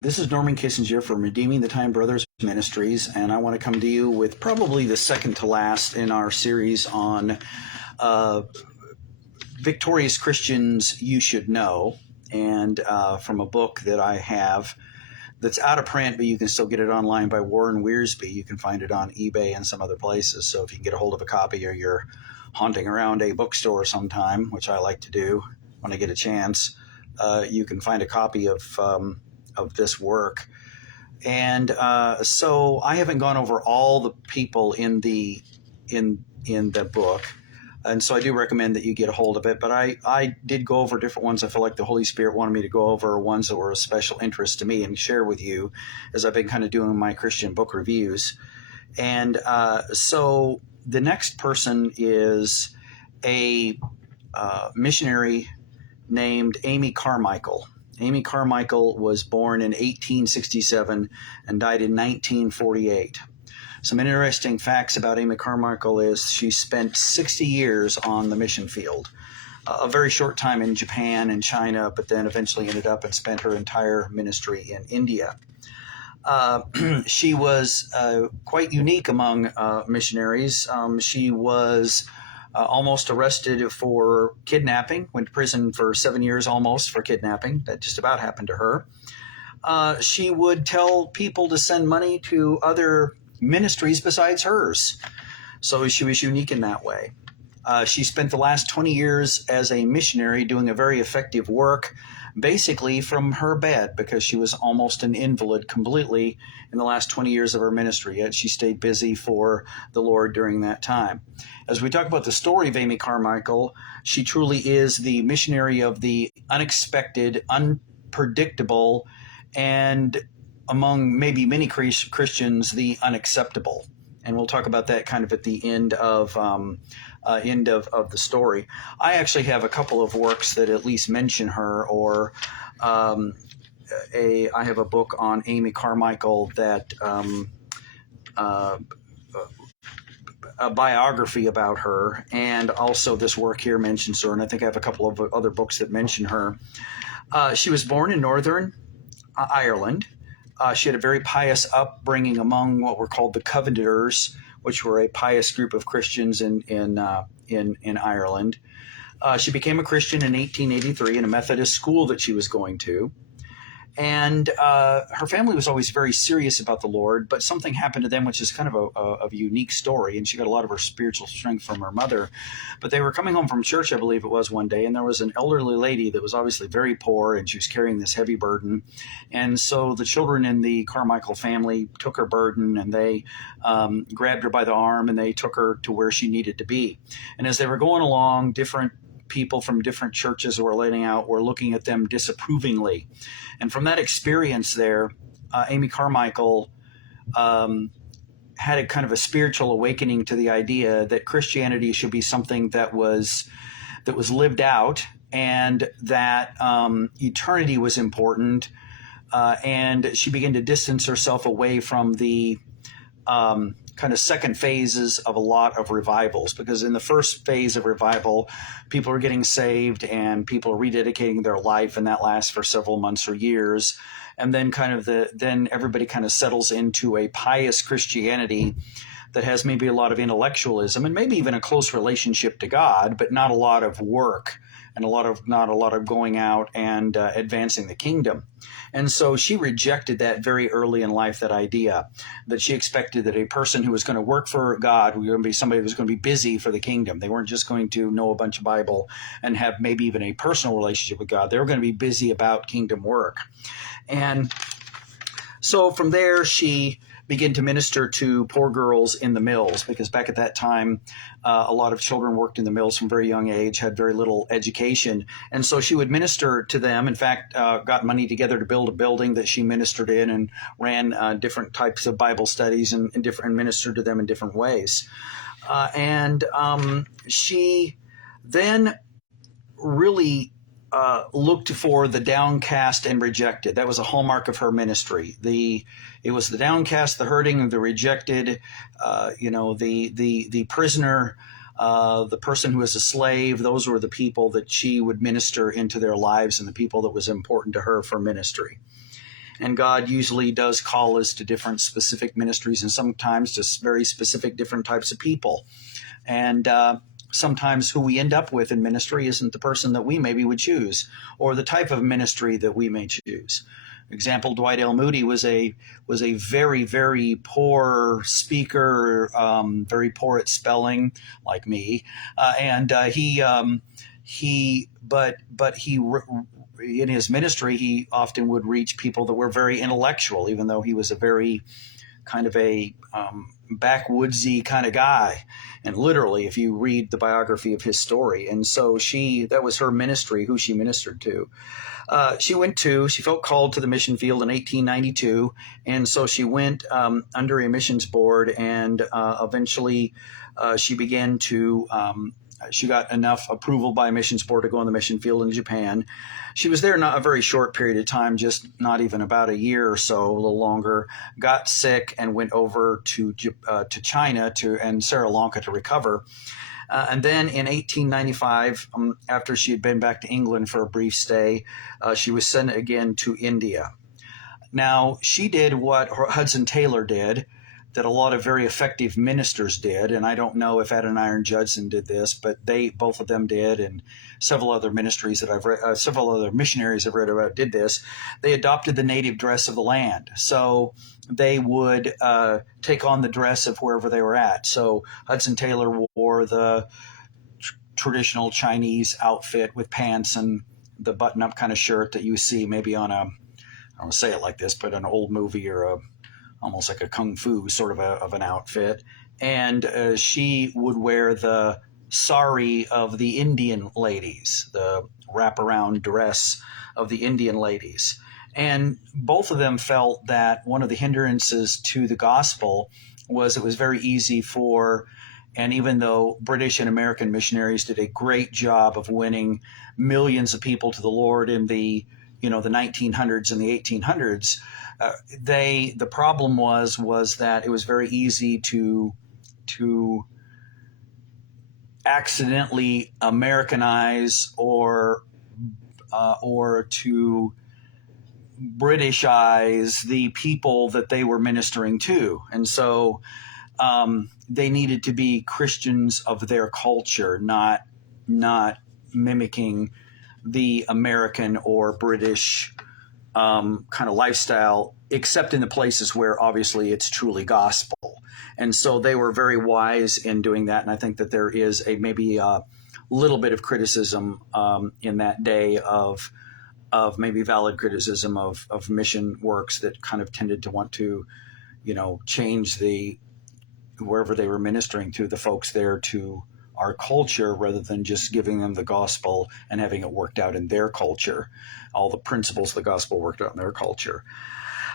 This is Norman Kissinger from Redeeming the Time Brothers Ministries, and I want to come to you with probably the second to last in our series on victorious Christians you should know, and from a book that I have that's out of print, but you can still get it online by Warren Wiersbe. You can find it on eBay and some other places. So if you can get a hold of a copy, or you're haunting around a bookstore sometime, which I like to do when I get a chance, you can find a copy of this work. And so I haven't gone over all the people in the book, and so I do recommend that you get a hold of it. But I did go over different ones I feel like the Holy Spirit wanted me to go over, ones that were of special interest to me, and share with you as I've been kind of doing my Christian book reviews. And so the next person is a missionary named Amy Carmichael. Amy Carmichael was born in 1867 and died in 1948. Some interesting facts about Amy Carmichael is she spent 60 years on the mission field, a very short time in Japan and China, but then eventually ended up and spent her entire ministry in India. She was quite unique among missionaries. She was almost arrested for kidnapping, went to prison for 7 years almost for kidnapping. That just about happened to her. She would tell people to send money to other ministries besides hers. So she was unique in that way. She spent the last 20 years as a missionary doing a very effective work, basically from her bed, because she was almost an invalid completely in the last 20 years of her ministry, yet she stayed busy for the Lord during that time. As we talk about the story of Amy Carmichael, she truly is the missionary of the unexpected, unpredictable, and among maybe many Christians, the unacceptable. And we'll talk about that kind of at the end of the story. I actually have a couple of works that at least mention her, or I have a book on Amy Carmichael that a biography about her, and also this work here mentions her, and I think I have a couple of other books that mention her. She was born in Northern Ireland. She had a very pious upbringing among what were called the Covenanters, which were a pious group of Christians in Ireland. She became a Christian in 1883 in a Methodist school that she was going to. And her family was always very serious about the Lord, but something happened to them, which is kind of a unique story. And she got a lot of her spiritual strength from her mother. But they were coming home from church, I believe it was, one day, and there was an elderly lady that was obviously very poor, and she was carrying this heavy burden. And so the children in the Carmichael family took her burden, and they grabbed her by the arm, and they took her to where she needed to be. And as they were going along, different people from different churches who were laying out were looking at them disapprovingly. And from that experience there, Amy Carmichael had a kind of a spiritual awakening to the idea that Christianity should be something that was lived out, and that eternity was important. And she began to distance herself away from the kind of second phases of a lot of revivals, because in the first phase of revival, people are getting saved and people are rededicating their life, and that lasts for several months or years. And then then everybody kind of settles into a pious Christianity that has maybe a lot of intellectualism and maybe even a close relationship to God, but not a lot of work and not a lot of going out and advancing the kingdom. And so she rejected that very early in life, that idea that she expected that a person who was going to work for God was going to be somebody who was going to be busy for the kingdom. They weren't just going to know a bunch of Bible and have maybe even a personal relationship with God. They were going to be busy about kingdom work. And so from there, she began to minister to poor girls in the mills, because back at that time, a lot of children worked in the mills from a very young age, had very little education. And so she would minister to them. In fact, got money together to build a building that she ministered in, and ran different types of Bible studies and ministered to them in different ways. She then really looked for the downcast and rejected. That was a hallmark of her ministry. It was the downcast, the hurting, the rejected, the prisoner, the person who was a slave. Those were the people that she would minister into their lives, and the people that was important to her for ministry. And God usually does call us to different specific ministries, and sometimes just very specific different types of people. And sometimes who we end up with in ministry isn't the person that we maybe would choose, or the type of ministry that we may choose. Example, Dwight L. Moody was a very, very poor speaker, very poor at spelling, like me, and he in his ministry, he often would reach people that were very intellectual, even though he was a very kind of a backwoodsy kind of guy. And literally, if you read the biography of his story, and so that was her ministry, who she ministered to. She felt called to the mission field in 1892, and so she went under a missions board, and eventually she began to she got enough approval by a missions board to go on the mission field in Japan. She was there not a very short period of time, just not even about a year or so, a little longer, got sick and went over to China and Sri Lanka to recover. And then in 1895, after she had been back to England for a brief stay, she was sent again to India. Now, she did what Hudson Taylor did, that a lot of very effective ministers did, and I don't know if Adoniram Judson did this, but both of them did, and several other ministries that I've read, several other missionaries I've read about did this. They adopted the native dress of the land, so they would take on the dress of wherever they were at. So Hudson Taylor wore the traditional Chinese outfit with pants and the button-up kind of shirt that you see maybe on I don't want to say it like this, but an old movie or almost like a kung fu sort of an outfit. And she would wear the sari of the Indian ladies, the wraparound dress of the Indian ladies. And both of them felt that one of the hindrances to the gospel was it was very easy and even though British and American missionaries did a great job of winning millions of people to the Lord in the 1900s and the 1800s, the problem was that it was very easy to accidentally Americanize or to Britishize the people that they were ministering to, and so they needed to be Christians of their culture, not mimicking the American or British kind of lifestyle, except in the places where obviously it's truly gospel. And so they were very wise in doing that. And I think that there is maybe a little bit of criticism in that day of maybe valid criticism of mission works that kind of tended to want to, change wherever they were ministering to the folks there to our culture rather than just giving them the gospel and having it worked out in their culture. All the principles of the gospel worked out in their culture.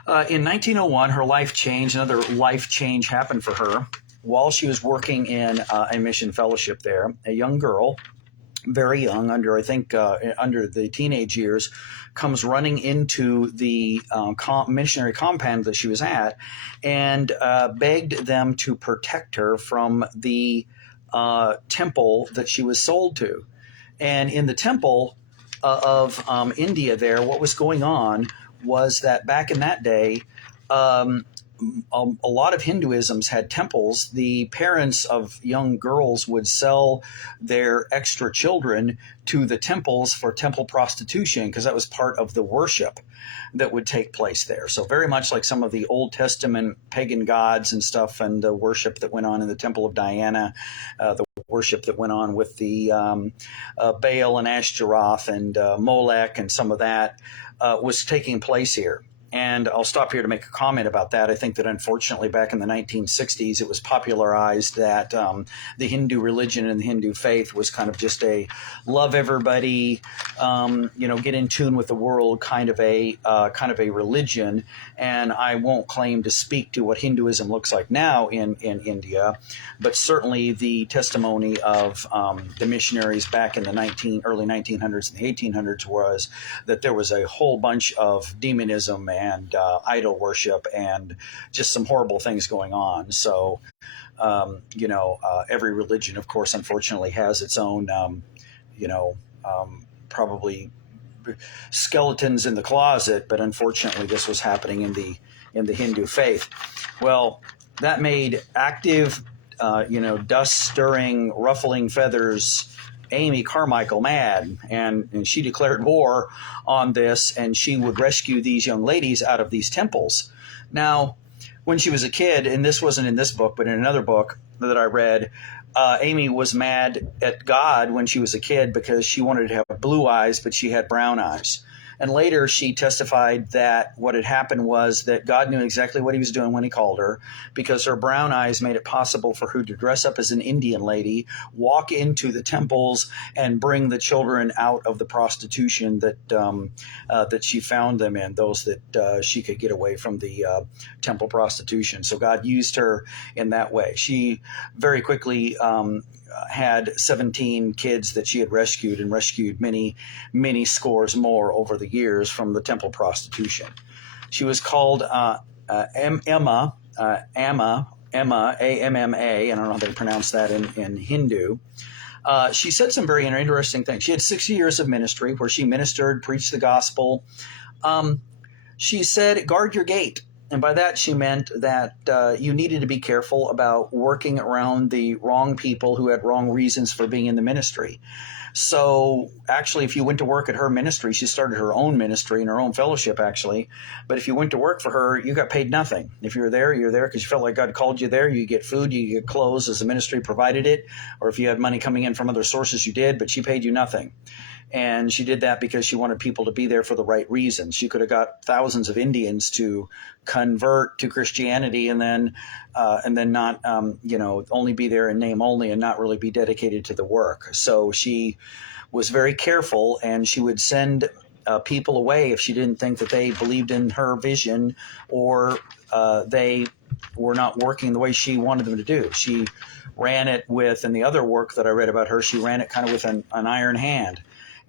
In 1901, her life changed. Another life change happened for her while she was working in a mission fellowship there. A young girl, very young, under the teenage years, comes running into the missionary compound that she was at and begged them to protect her from the temple that she was sold to. And in the temple of India there, what was going on was that back in that day, a lot of Hinduisms had temples. The parents of young girls would sell their extra children to the temples for temple prostitution because that was part of the worship that would take place there. So very much like some of the Old Testament pagan gods and stuff, and the worship that went on in the Temple of Diana, the worship that went on with the Baal and Ashtaroth and Molech and some of that was taking place here. And I'll stop here to make a comment about that. I think that unfortunately back in the 1960s, it was popularized that the Hindu religion and the Hindu faith was kind of just a love everybody, get in tune with the world kind of a religion. And I won't claim to speak to what Hinduism looks like now in India, but certainly the testimony of the missionaries back in the early 1900s and the 1800s was that there was a whole bunch of demonism and idol worship and just some horrible things going on. So, every religion, of course, unfortunately has its own, probably skeletons in the closet, but unfortunately this was happening in the Hindu faith. Well, that made active, dust-stirring, ruffling feathers Amy Carmichael mad, and she declared war on this, and she would rescue these young ladies out of these temples. Now, when she was a kid, and this wasn't in this book, but in another book that I read, Amy was mad at God when she was a kid because she wanted to have blue eyes, but she had brown eyes. And later she testified that what had happened was that God knew exactly what he was doing when he called her, because her brown eyes made it possible for her to dress up as an Indian lady, walk into the temples, and bring the children out of the prostitution that she found them in, those that she could get away from the temple prostitution. So God used her in that way. She very quickly had 17 kids that she had rescued, and rescued many, many scores more over the years from the temple prostitution. She was called Amma, A-M-M-A, I don't know how they pronounce that in Hindu. She said some very interesting things. She had 60 years of ministry where she ministered, preached the gospel. She said, guard your gate. And by that, she meant that you needed to be careful about working around the wrong people who had wrong reasons for being in the ministry. So actually, if you went to work at her ministry, she started her own ministry and her own fellowship, actually. But if you went to work for her, you got paid nothing. If you're there because you felt like God called you there. You get food, you get clothes as the ministry provided it. Or if you had money coming in from other sources, you did, but she paid you nothing. And she did that because she wanted people to be there for the right reasons. She could have got thousands of Indians to convert to Christianity and then not, only be there in name only and not really be dedicated to the work. So she was very careful, and she would send people away if she didn't think that they believed in her vision or they were not working the way she wanted them to do. She ran it with, and the other work that I read about her, she ran it kind of with an iron hand.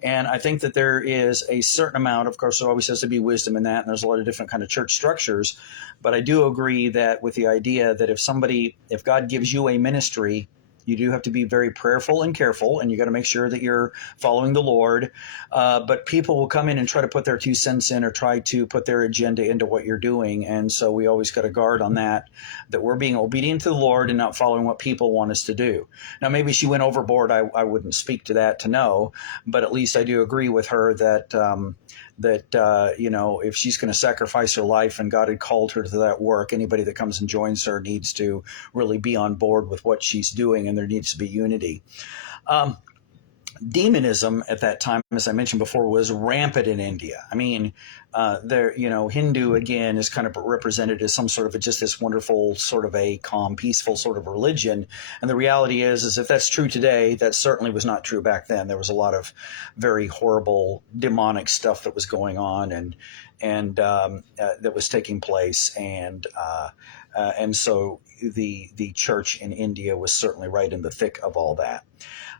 And I think that there is a certain amount, of course, there always has to be wisdom in that, and there's a lot of different kind of church structures. But I do agree that with the idea that if God gives you a ministry, you do have to be very prayerful and careful, and you got to make sure that you're following the Lord. But people will come in and try to put their 2 cents in or try to put their agenda into what you're doing. And so we always got to guard on that we're being obedient to the Lord and not following what people want us to do. Now, maybe she went overboard. I wouldn't speak to that to know, but at least I do agree with her that if she's going to sacrifice her life and God had called her to that work, anybody that comes and joins her needs to really be on board with what she's doing, and there needs to be unity. Demonism at that time, as I mentioned before, was rampant in India. I mean, Hindu, again, is kind of represented as some sort of just this wonderful sort of a calm, peaceful sort of religion. And the reality is if that's true today, that certainly was not true back then. There was a lot of very horrible demonic stuff that was going on and that was taking place. And so the church in India was certainly right in the thick of all that.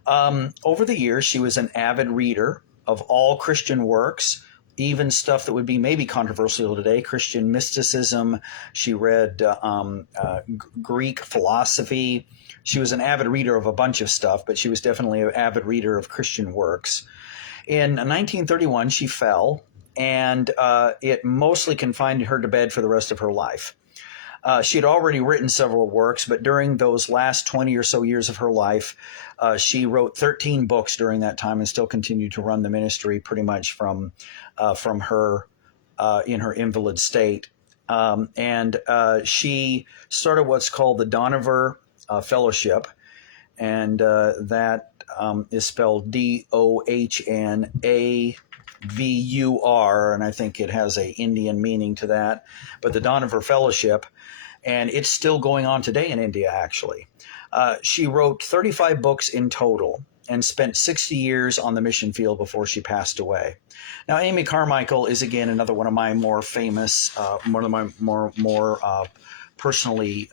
Over the years, she was an avid reader of all Christian works, even stuff that would be maybe controversial today, Christian mysticism. She read Greek philosophy. She was an avid reader of a bunch of stuff, but she was definitely an avid reader of Christian works. In 1931, she fell, and it mostly confined her to bed for the rest of her life. She had already written several works, but during those last 20 or so years of her life, she wrote 13 books during that time and still continued to run the ministry pretty much from her in her invalid state. And she started what's called the Dohnavur Fellowship, and that is spelled Dohnavur, and I think it has a Indian meaning to that. But the Dohnavur Fellowship, and it's still going on today in India, actually. She wrote 35 books in total and spent 60 years on the mission field before she passed away. Now, Amy Carmichael is, again, another one of my more famous, one of my more personally,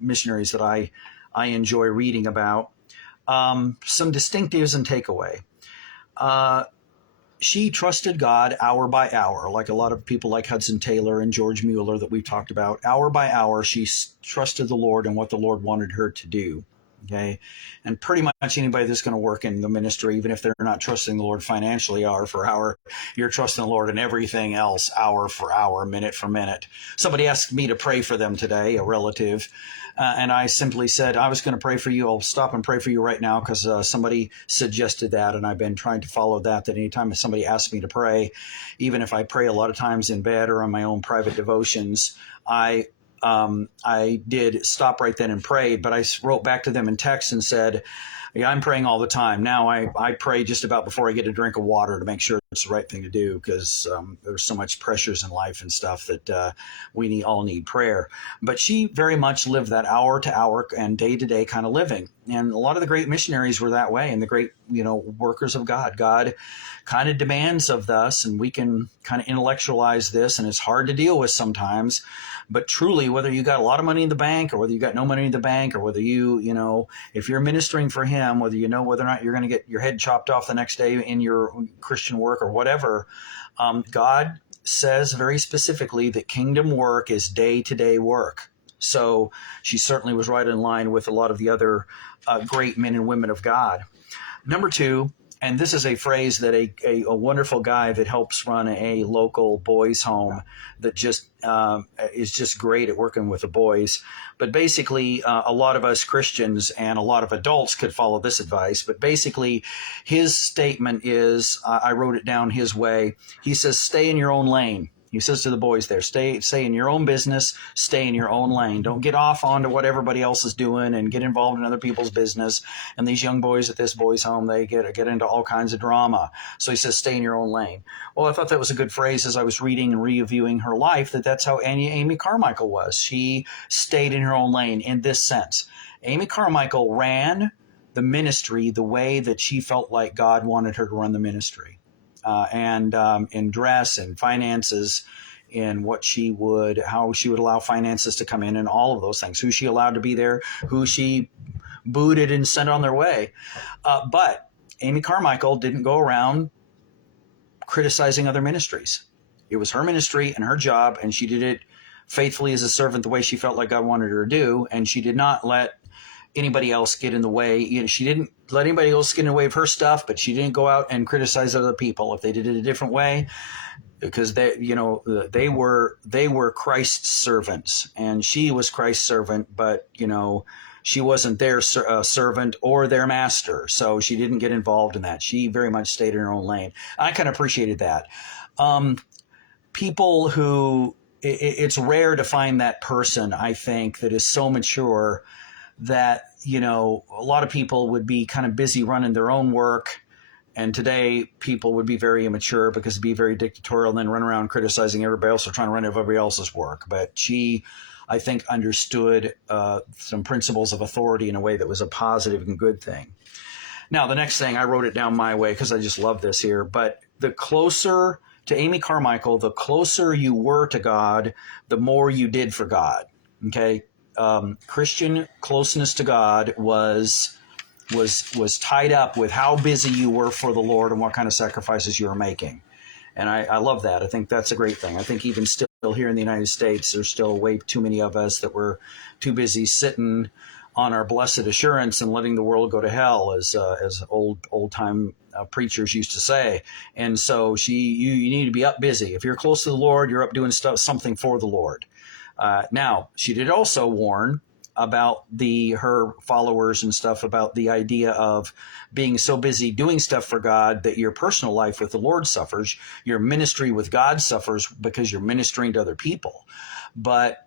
missionaries that I enjoy reading about. Some distinctives and takeaway. She trusted God hour by hour, like a lot of people like Hudson Taylor and George Mueller that we've talked about. Hour by hour, she trusted the Lord and what the Lord wanted her to do. Okay. And pretty much anybody that's going to work in the ministry, even if they're not trusting the Lord financially hour for hour, you're trusting the Lord in everything else, hour for hour, minute for minute. Somebody asked me to pray for them today, a relative. And I simply said, I was going to pray for you. I'll stop and pray for you right now because somebody suggested that. And I've been trying to follow that anytime somebody asks me to pray, even if I pray a lot of times in bed or on my own private devotions, I did stop right then and prayed, but I wrote back to them in text and said, yeah, I'm praying all the time. Now I pray just about before I get a drink of water to make sure it's the right thing to do because there's so much pressures in life and stuff that we all need prayer. But she very much lived that hour to hour and day to day kind of living. And a lot of the great missionaries were that way and the great, workers of God. God kind of demands of us, and we can kind of intellectualize this, and it's hard to deal with sometimes. But truly, whether you got a lot of money in the bank or whether you got no money in the bank or whether if you're ministering for him, whether whether or not you're going to get your head chopped off the next day in your Christian work or whatever, God says very specifically that kingdom work is day-to-day work. So she certainly was right in line with a lot of the other great men and women of God. Number two, and this is a phrase that a wonderful guy that helps run a local boys' home that just is just great at working with the boys. But basically, a lot of us Christians and a lot of adults could follow this advice. But basically, his statement is, I wrote it down his way. He says, stay in your own lane. He says to the boys there, stay in your own business, stay in your own lane. Don't get off onto what everybody else is doing and get involved in other people's business. And these young boys at this boys' home, they get into all kinds of drama. So he says, stay in your own lane. Well, I thought that was a good phrase as I was reading and reviewing her life, that's how Amy Carmichael was. She stayed in her own lane in this sense. Amy Carmichael ran the ministry the way that she felt like God wanted her to run the ministry. And in dress and finances, in how she would allow finances to come in and all of those things, who she allowed to be there, who she booted and sent on their way. But Amy Carmichael didn't go around criticizing other ministries. It was her ministry and her job, and she did it faithfully as a servant the way she felt like God wanted her to do, and she did not let anybody else get in the way. She didn't let anybody else get in the way of her stuff, but she didn't go out and criticize other people if they did it a different way, because they were Christ's servants and she was Christ's servant, but she wasn't their servant or their master, so she didn't get involved in that. She very much stayed in her own lane. I kind of appreciated that. People who it's rare to find that person, I think, that is so mature that, a lot of people would be kind of busy running their own work. And today people would be very immature because it'd be very dictatorial and then run around criticizing everybody else or trying to run everybody else's work. But she, I think, understood some principles of authority in a way that was a positive and good thing. Now, the next thing, I wrote it down my way because I just love this here. But the closer to Amy Carmichael, the closer you were to God, the more you did for God. Okay. Christian closeness to God was tied up with how busy you were for the Lord and what kind of sacrifices you were making. And I love that. I think that's a great thing. I think even still here in the United States, there's still way too many of us that were too busy sitting on our blessed assurance and letting the world go to hell, as old time preachers used to say. And so you need to be up busy. If you're close to the Lord, you're up doing something for the Lord. Now, she did also warn about her followers and stuff about the idea of being so busy doing stuff for God that your personal life with the Lord suffers. Your ministry with God suffers because you're ministering to other people. But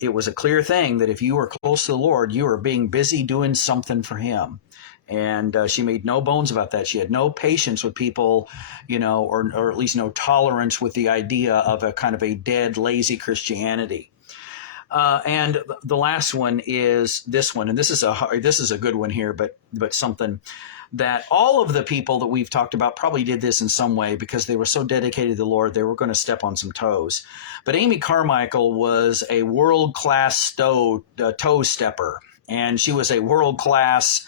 it was a clear thing that if you were close to the Lord, you were being busy doing something for him. And she made no bones about that. She had no patience with people, or at least no tolerance with the idea of a kind of a dead, lazy Christianity. And the last one is this one, and this is a good one here, but something that all of the people that we've talked about probably did this in some way because they were so dedicated to the Lord, they were going to step on some toes. But Amy Carmichael was a world-class toe stepper, and she was a world-class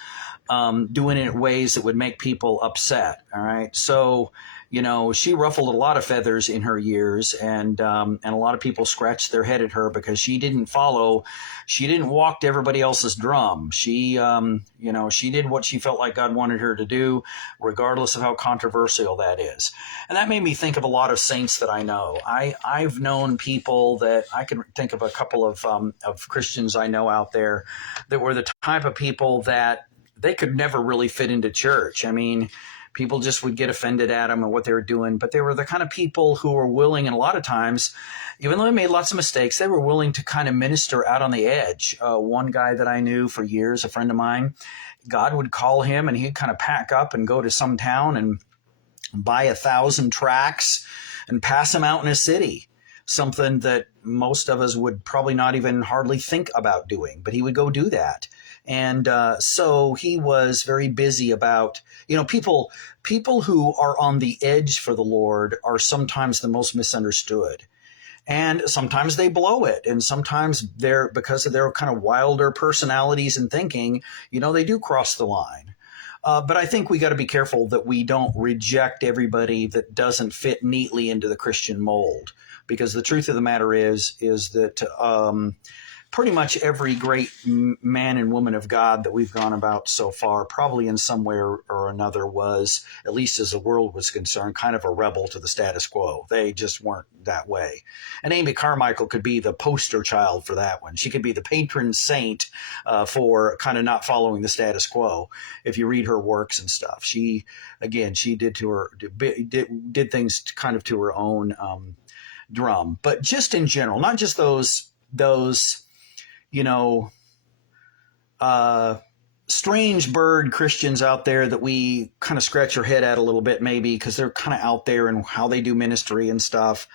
doing it in ways that would make people upset. All right. So she ruffled a lot of feathers in her years, and a lot of people scratched their head at her because she didn't walk to everybody else's drum. She did what she felt like God wanted her to do, regardless of how controversial that is. And that made me think of a lot of saints that I know. I've known people that I can think of a couple of Christians I know out there that were the type of people that they could never really fit into church. I mean, people just would get offended at them and what they were doing, but they were the kind of people who were willing, and a lot of times, even though they made lots of mistakes, they were willing to kind of minister out on the edge. One guy that I knew for years, a friend of mine, God would call him and he'd kind of pack up and go to some town and buy 1,000 tracts and pass them out in a city. Something that most of us would probably not even hardly think about doing, but he would go do that. And so he was very busy about, people who are on the edge for the Lord are sometimes the most misunderstood. And sometimes they blow it. And sometimes because of their kind of wilder personalities and thinking, they do cross the line. But I think we got to be careful that we don't reject everybody that doesn't fit neatly into the Christian mold. Because the truth of the matter is that pretty much every great man and woman of God that we've gone about so far, probably in some way or another, was, at least as the world was concerned, kind of a rebel to the status quo. They just weren't that way. And Amy Carmichael could be the poster child for that one. She could be the patron saint for kind of not following the status quo. If you read her works and stuff, she did things kind of to her own drum. But just in general, not just those strange bird Christians out there that we kind of scratch our head at a little bit, maybe because they're kind of out there and how they do ministry and stuff.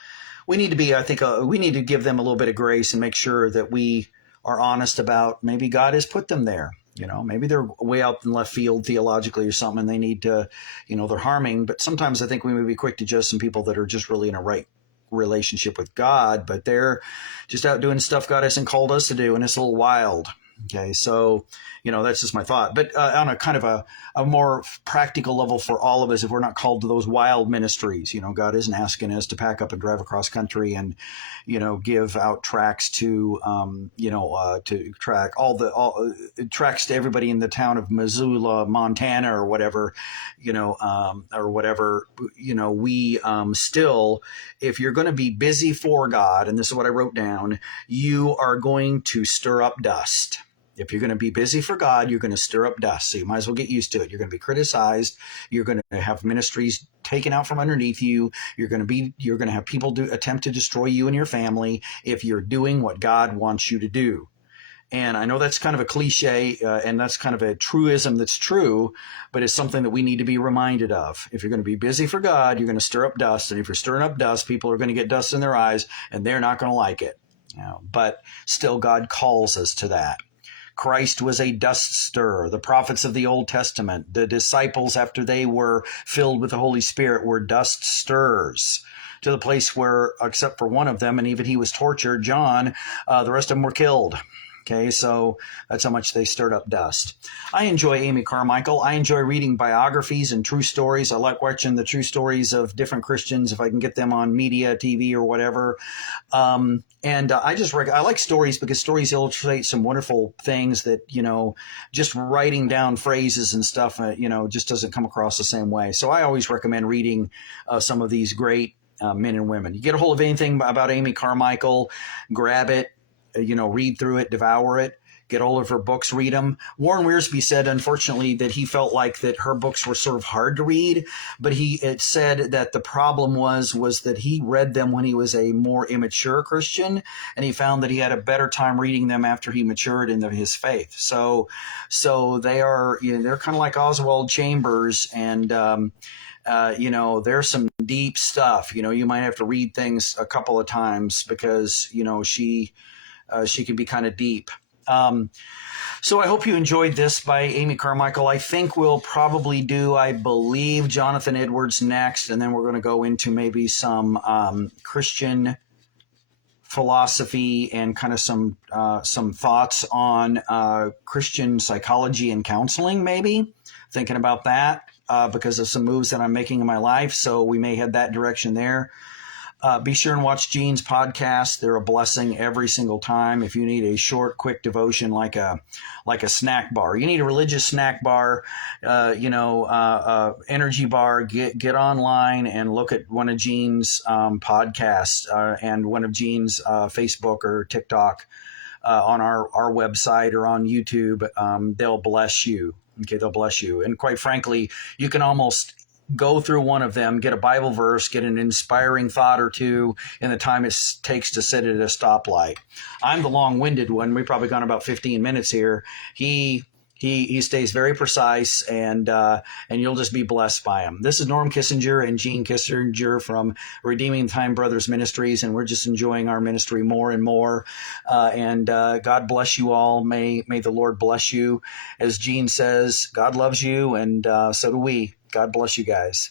We need to be, I think, we need to give them a little bit of grace and make sure that we are honest about maybe God has put them there. Maybe they're way out in left field theologically or something, and they need to, they're harming. But sometimes I think we may be quick to judge some people that are just really in a right relationship with God, but they're just out doing stuff God hasn't called us to do, and it's a little wild. Okay, so that's just my thought. But on a kind of a more practical level for all of us, if we're not called to those wild ministries, God isn't asking us to pack up and drive across country and give out tracts to tracts to everybody in the town of Missoula, Montana, or whatever, we still, if you're going to be busy for God, and this is what I wrote down, you are going to stir up dust. If you're going to be busy for God, you're going to stir up dust. So you might as well get used to it. You're going to be criticized. You're going to have ministries taken out from underneath you. You're going to have people attempt to destroy you and your family if you're doing what God wants you to do. And I know that's kind of a cliche, and that's kind of a truism that's true, but it's something that we need to be reminded of. If you're going to be busy for God, you're going to stir up dust. And if you're stirring up dust, people are going to get dust in their eyes, and they're not going to like it. But still, God calls us to that. Christ was a dust stirrer. The prophets of the Old Testament, the disciples after they were filled with the Holy Spirit, were dust stirrers, to the place where, except for one of them, and even he was tortured, John, the rest of them were killed. Okay, so that's how much they stirred up dust. I enjoy Amy Carmichael. I enjoy reading biographies and true stories. I like watching the true stories of different Christians if I can get them on media, TV, or whatever. I like stories because stories illustrate some wonderful things that, just writing down phrases and stuff, just doesn't come across the same way. So I always recommend reading some of these great men and women. You get a hold of anything about Amy Carmichael, grab it. Read through it, devour it, get all of her books, read them. Warren Wiersbe said, unfortunately, that he felt like that her books were sort of hard to read, but it said that the problem was that he read them when he was a more immature Christian, and he found that he had a better time reading them after he matured into his faith. So they are, they're kind of like Oswald Chambers, and there's some deep stuff. You might have to read things a couple of times because, she can be kind of deep. So I hope you enjoyed this by Amy Carmichael. I think we'll probably do, I believe, Jonathan Edwards next, and then we're going to go into maybe some Christian philosophy and kind of some thoughts on Christian psychology and counseling, maybe. Thinking about that. because of some moves that I'm making in my life. So we may head that direction there. Be sure and watch Gene's podcast. They're a blessing every single time. If you need a short, quick devotion like a snack bar, you need a religious snack bar, energy bar. Get online and look at one of Gene's podcasts and one of Gene's Facebook or TikTok on our website or on YouTube. They'll bless you. Okay, they'll bless you. And quite frankly, you can almost go through one of them, get a Bible verse, get an inspiring thought or two in the time it takes to sit at a stoplight. I'm the long-winded one. We've probably gone about 15 minutes here. He stays very precise, and you'll just be blessed by him. This is Norm Kissinger and Gene Kissinger from Redeeming Time Brothers Ministries, and we're just enjoying our ministry more and more. God bless you all. May the Lord bless you. As Gene says, God loves you, and so do we. God bless you guys.